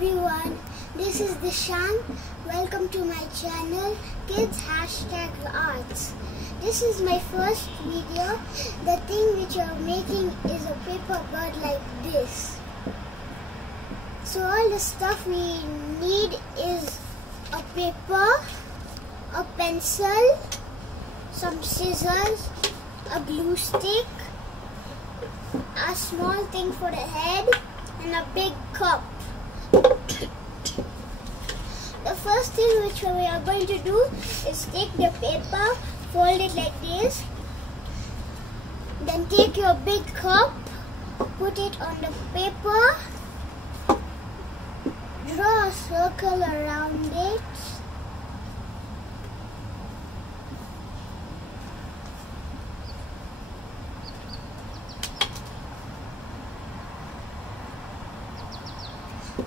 everyone, this is Dishan. Welcome to my channel Kids #Arts. This is my first video. The thing which you are making is a paper bird like this. So all the stuff we need is a paper, a pencil, some scissors, a glue stick, a small thing for the head, and a big cup. The first thing which we are going to do is take the paper, fold it like this, then take your big cup, put it on the paper, draw a circle around it,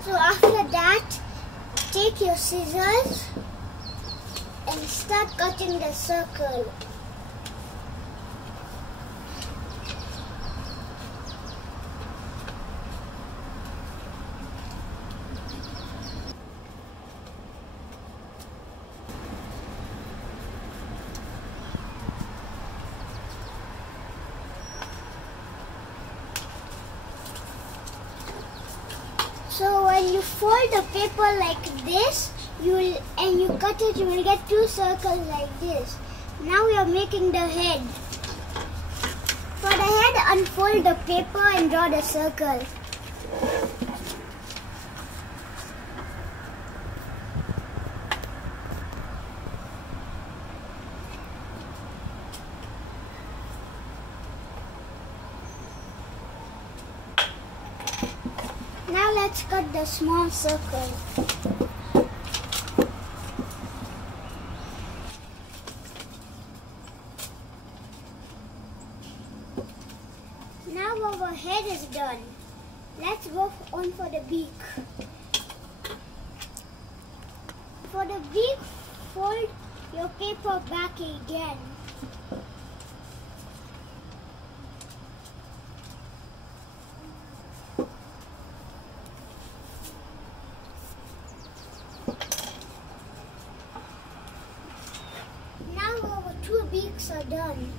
so after that, take your scissors and start cutting the circle. So when you fold the paper like this, you cut it, you will get two circles like this. Now we are making the head. For the head, unfold the paper and draw the circle. Now let's cut the small circle. Now our head is done. Let's go on for the beak. For the beak, fold your paper back again. Two beaks are done.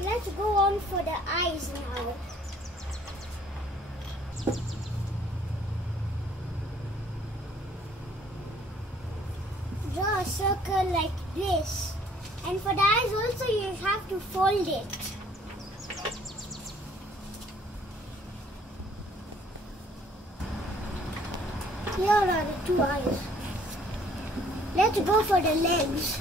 Let's go on for the eyes now. Draw a circle like this. And for the eyes also you have to fold it. Here are the two eyes. Let's go for the legs.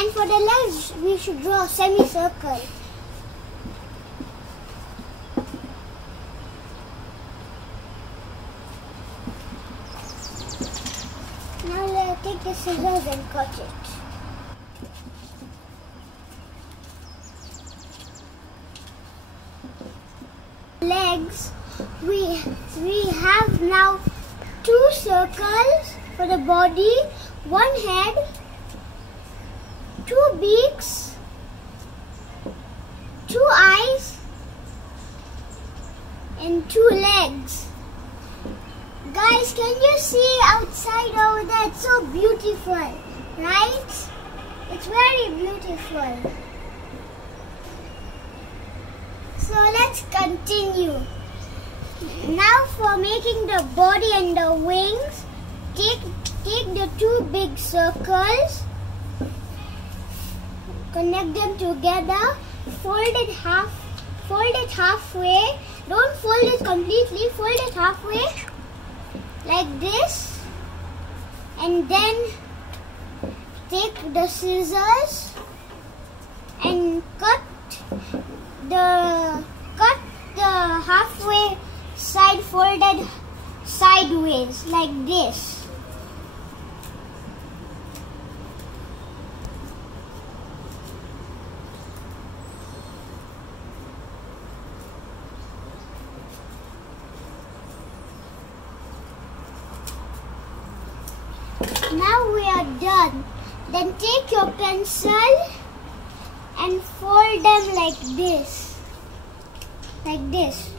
And for the legs, we should draw a semicircle. Now let's take the scissors and cut it. Legs, we have now two circles for the body, one head, two beaks, two eyes, and two legs. Guys, can you see outside over there? It's so beautiful, right? It's very beautiful. So let's continue. Now for making the body and the wings, take the two big circles, connect them together, fold it halfway. Don't fold it completely, fold it halfway like this, and then take the scissors and cut the halfway side folded sideways like this. Now we are done. Then take your pencil and fold them like this. Like this.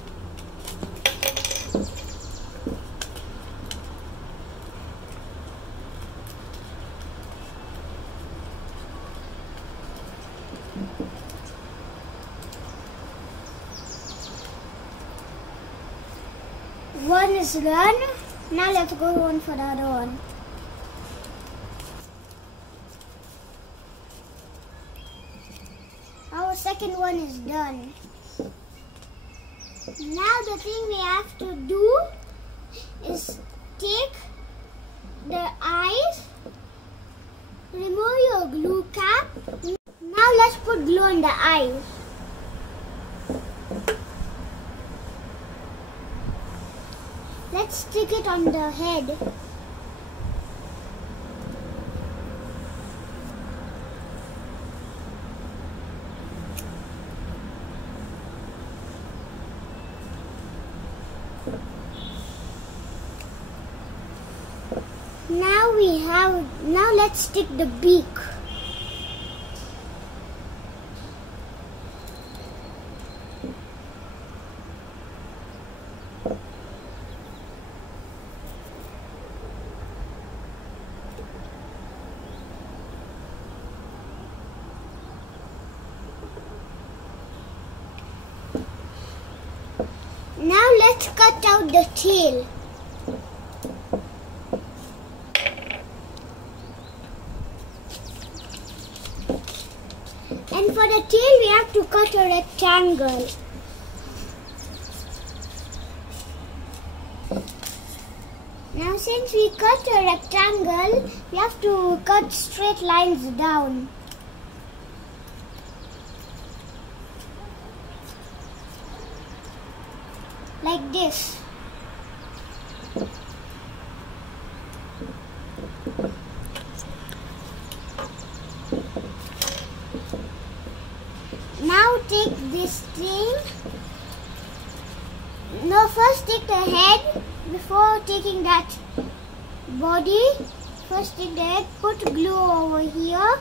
One is done. Now let's go on for the other one. Our second one is done. Now the thing we have to do is take the eyes, remove your glue cap. Now let's put glue on the eyes. Let's stick it on the head. Now let's stick the beak. Now let's cut out the tail. And for the tail we have to cut a rectangle. Now since we cut a rectangle, we have to cut straight lines down. Like this. Now take this thing. No, first take the head before taking that body. First take the head, put glue over here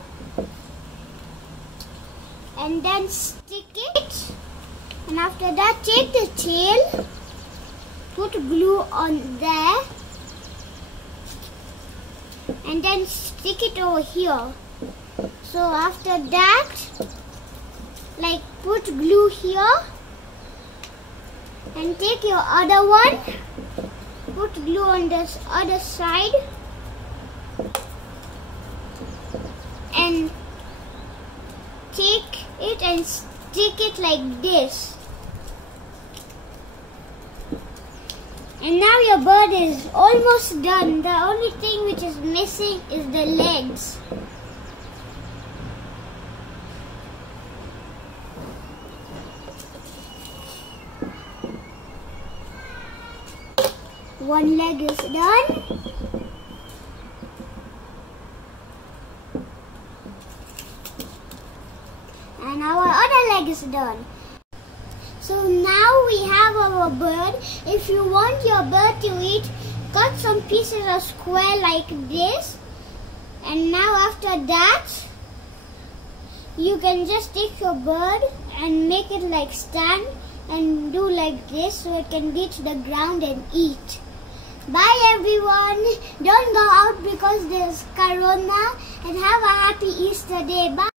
and then stick it. And after that take the tail, put glue on there and then stick it over here. So after that, like put glue here and take your other one, put glue on this other side and take it and stick it like this. And now your bird is almost done. The only thing which is missing is the legs. One leg is done. And our other leg is done. So now we have our bird. If you want your bird to eat, cut some pieces of square like this. And now after that, you can just take your bird and make it like stand and do like this so it can reach the ground and eat. Bye everyone. Don't go out because there's Corona, and have a happy Easter day. Bye.